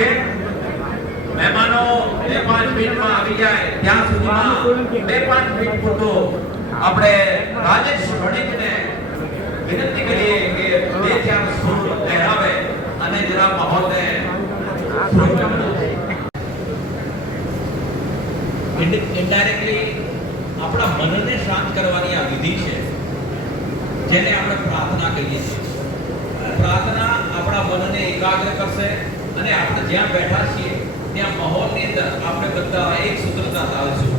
છે. મહેમાનો 2-5 મિનિટમાં આવી જાય ત્યાં સુધીમાં 2-5 મિનિટ પૂરતો આપણે રાજેશ વણિકને વિનંતી કરીએ કે 2-4 સૂર લહેરાવે અને જરા માહોલને ઇનડાયરેક્ટલી આપણા મનને શાંત કરવાની આ વિધિ છે જેને આપણે પ્રાર્થના કહીએ છીએ. પ્રાર્થના આપણા મનને એકાગ્ર કરશે અને આપણે જ્યાં બેઠા છીએ ત્યાં માહોલની અંદર આપણે બધા એક સૂત્રતા લાવીશું.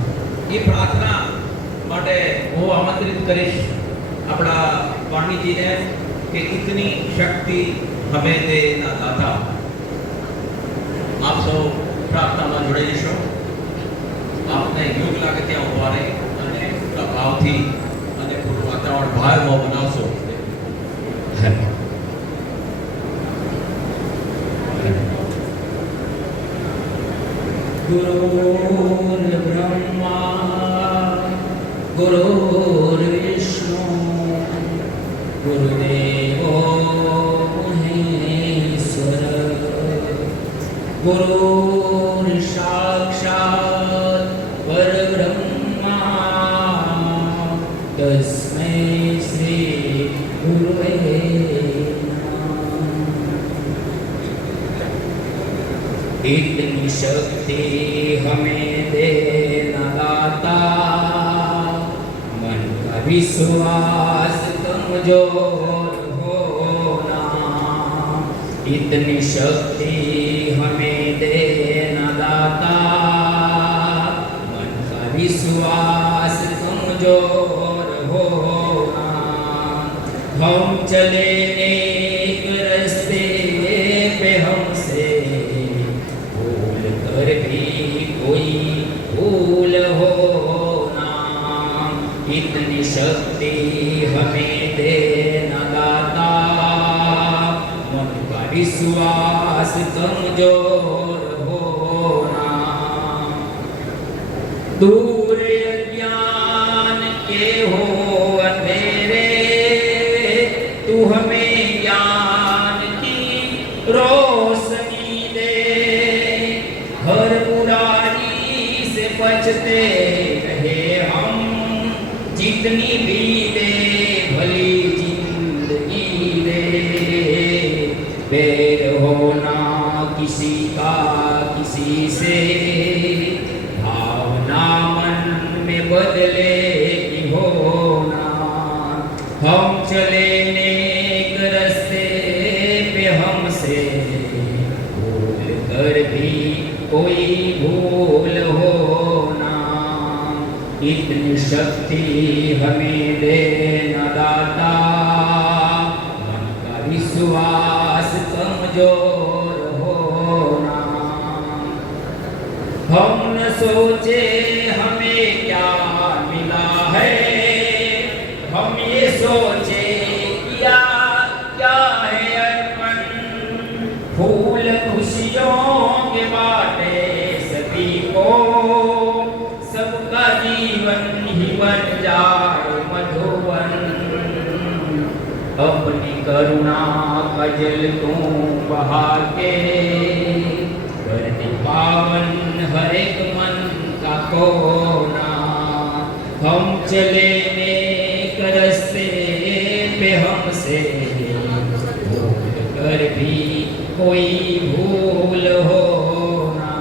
એ પ્રાર્થના માટે હું આમંત્રિત કરીશ આપણા વાણીજીને કે ઇતની શક્તિ હમે દે ના દાતા. આપ સૌ પ્રાર્થનામાં જોડાઈ જશો. આપને યોગ લાગે ત્યાં ઉભા રહી અને ભાવથી અને પૂરું વાતાવરણ ભાવમાં બનાવશો. गुरुर्ब्रह्मा गुरुर्विष्णु गुरुदेवो महेश्वर गुरुर्साक्षात् परब्रह्मा तस्मै श्री गुरुवे नमः. इतनी शक्ति हमें देना दाता मन का विश्वास कमजोर होना. इतनी शक्ति हमें देना दाता मन का विश्वास कमजोर होना. हम चले एक रास्ते पे हमसे भी कोई भूल होना. इतनी शक्ति हमें देना दाता मन का विश्वास कमजोर होना. दूर अज्ञान के हो अंधेरे तू हमें ज्ञान की रोशनी दे. हर बुराई से बचते रहे हम जितनी भी दे भली जिंदगी दे. बैर होना किसी का किसी से भावना मन में बदले की होना. हम चले नेक रास्ते पे हमसे भूल कर भी कोई भूल होना. इतनी शक्ति हमें देना दाता मन का विश्वास कमजोर होना. हम न सोचे हमें क्या मिला है हम ये सोचे क्या क्या है अर्पण. फूल खुशियों के बाटे सभी को सबका जीवन ही बन जाए मधुवन. अपनी करुणा का जल तू बहा के कर दे पावन हर एक मन का कोना. हम चले नेक रास्ते पे हमसे भूल कर भी कोई भूल होना.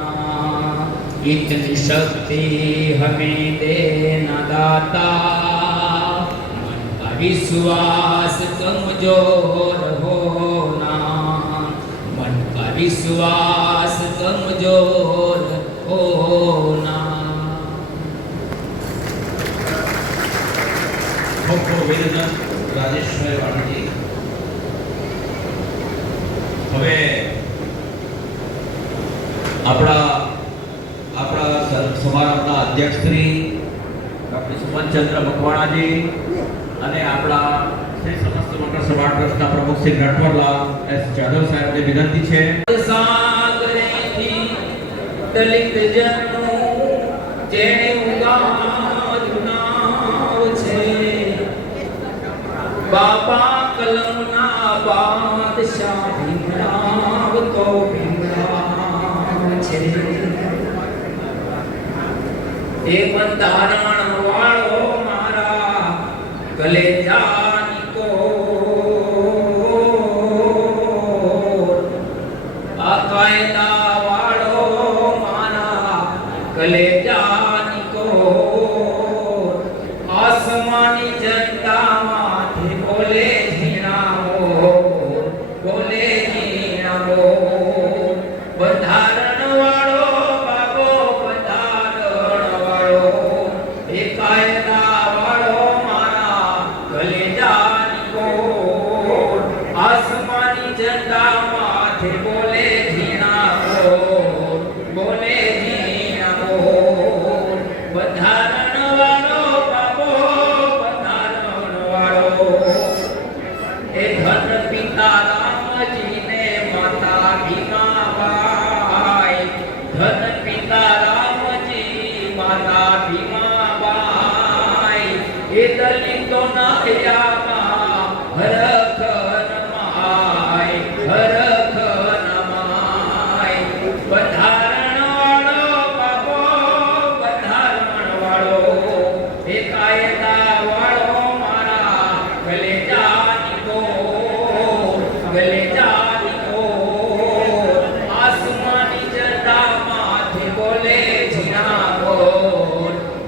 इतनी शक्ति हमें देना दाता मन का विश्वास कमजोर होना. मन का विश्वास कमजोर होना. ખૂબ ખૂબ અભિનંદન રાજેશભાઈ વાણિજી. હવે આપણા સમારંભના અધ્યક્ષ શ્રી ડૉક્ટર સુમનચંદ્ર મકવાણાજી અને આપણા શ્રી સમસ્ત મંડળ સભા ટ્રસ્ટના પ્રમુખ શ્રી નટવરલાલ એસ જાદવ સાહેબને વિનંતી છે. સાગરેથી દલિત જનો જેણે ઉગાડ્યું નાવ છે. બાપા કલમના બાદશાહ ભીમરાવ તો ભીમરાવ એ બંધારણ વાળો મારા કલેજાની કોર, આ કાયદા વાળો મારા કલેજાની કોર, આસમાની જનતામાંથી બોલે ઝીણાઓ, બોલે ઝીણાઓ. બંધારણ વાળો બાબો, બંધારણ વાળો, એ કાયદા વાળો મારા કલેજાની કોર, આસમાની જનતામાંથી બોલે ઝીણાઓ, બોલે ઝીણાઓ. બંધારણ વાળો બાબો, બંધારણ વાળો, એ ધન પિતા રામજીને માતા ભીમાબાઈ, ધન પિતા રામજી માતા ભીમાબાઈ, એ દલિતોના હૈયામાં હરખ નમાય, હરખ નમાય. બંધારણ વાળો બાબો, બંધારણ વાળો, એ કાયદા વાળો મારા કલેજાની કોર, કલેજાની કોર, આસમાની જનતામાંથી બોલે ઝીણાઓ,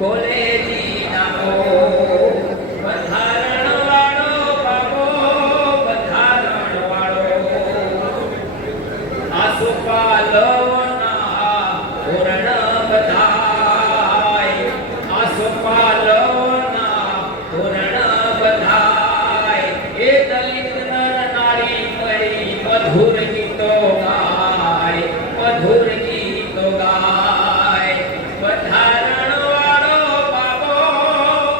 બોલે ઝીણાઓ. બંધારણ વાળો બાબો, બંધારણ વાળો, આસોપાલવના તોરણ બધાય, આસોપાલવના તોરણ બધાય, એ દલિત નર નારી મળી મધુર ગીતો ગાય, મધુર ગીતો ગાય. બંધારણ વાળો બાબો,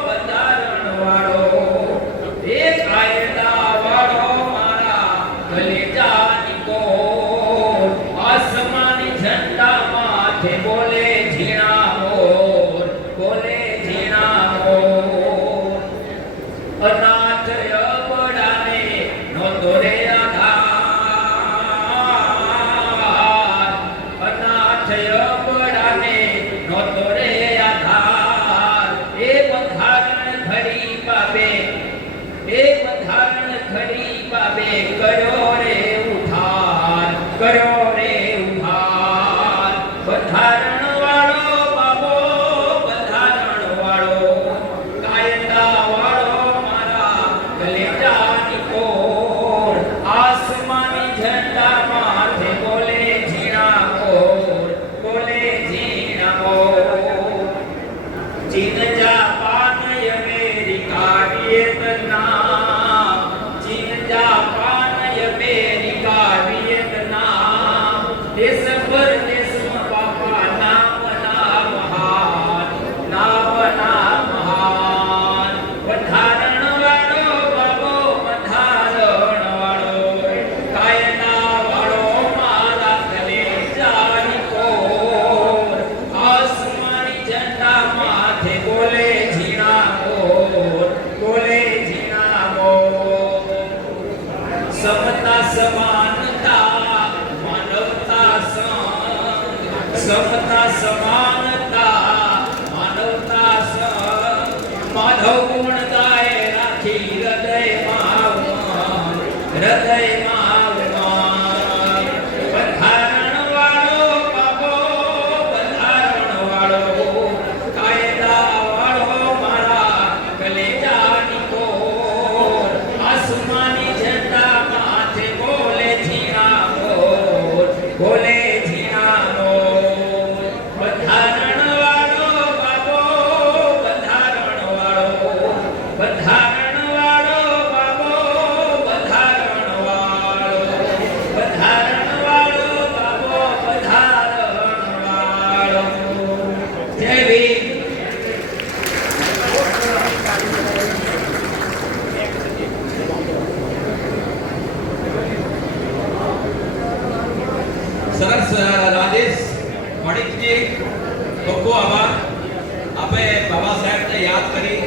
બંધારણ વાળો, એ કાયદા વાળો મારા કલેજાની કોર, આસમાની ઝંડા માથે બોલે ઝીણાઓ, બોલે ઝીણાઓ. અનાથ અબડાને નહોતો રે આધાર, અનાથ અબડાને નહોતો રે આધાર, એ બંધારણ ઘડી બાબે, એ બંધારણ ઘડી બાબે કર્યો રે ઉધાર, કર્યો રે ઉધાર. બંધારણ વાળો બાબો, બંધારણ વાળો, કાયદા વાળો મારા કલેજાની કોર, આસમાની ઝંડા માથે બોલે ઝીણાઓ, બોલે ઝીણાઓ. ચીન જાપાન અમેરિકા વિયેતનામ, ચીન જાપાન અમેરિકા વિયેતનામ, દેશ પરદેશમાં બાપા નામના મહાન, નામના મહાન. બંધારણ વાળો બાબો, બંધારણ વાળો, કાયદા વાળો મારા કલેજાની કોર, આસમાની જનતા માથે બોલે ઝીણાઓ, બોલે ઝીણાઓ. સમતા સમાનતા માનવતા સંગ, સમતા સમાનતા માનવતા સંગ, માધવ ગુણ ગાય રાખી હૃદયમાં ઉમંગ, હૃદયમાં ઉમંગ. બંધારણ વાળો બાબો, બંધારણ વાળો, કાયદા વાળો મારા કલેજાની કોર, આસમાની ઝંડા માથે બોલે ઝીણાઓ, બોલે ઝીણાઓ. બંધારણ વાળો બાબો, બંધારણ વાળો, બંધારણ વાળો બાબો, બંધારણ વાળો, બંધારણ વાળો બાબો, બંધારણ વાળો. જય ભીમ. સરસ રાજેશ મણિકજી, ખૂબ ખૂબ આભાર. આપણે બાબા સાહેબને યાદ કરી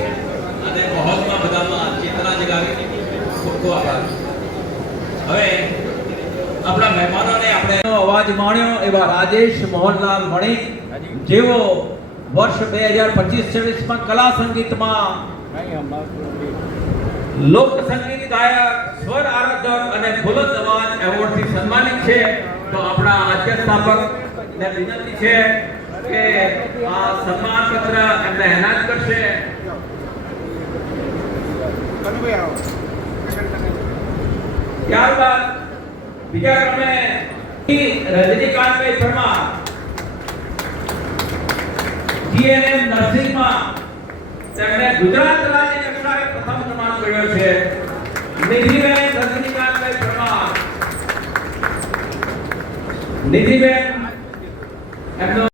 અને માહોલમાં બધામાં ચેતના જગાવી. ખૂબ ખૂબ આભાર. હવે આપણા મહેમાનોને આપણે અવાજ માણ્યો એવા રાજેશ મોહનલાલ મણિક, જેઓ વર્ષ 2025-26 માં કલા સંગીતમાં લોક સંગીત ગાયક, સ્વર આરાધક અને બુલંદ અવાજ એવોર્ડથી સન્માનિત છે. તો આપણા આદ્ય સ્થાપક ને વિનંતી છે કે આ સન્માન પત્ર એમને એનાયત કરશે. ત્યારબાદ બીજા ક્રમે રજનીકાંતભાઈ પરમાર જીએનએમ નર્સિંગમાં તેમણે ગુજરાત રાજ્ય કક્ષાએ પ્રથમ ક્રમાંક મેળવ્યો છે. નિધિબેન રજનીકાંતભાઈ પરમાર, નિધિબેન એમનો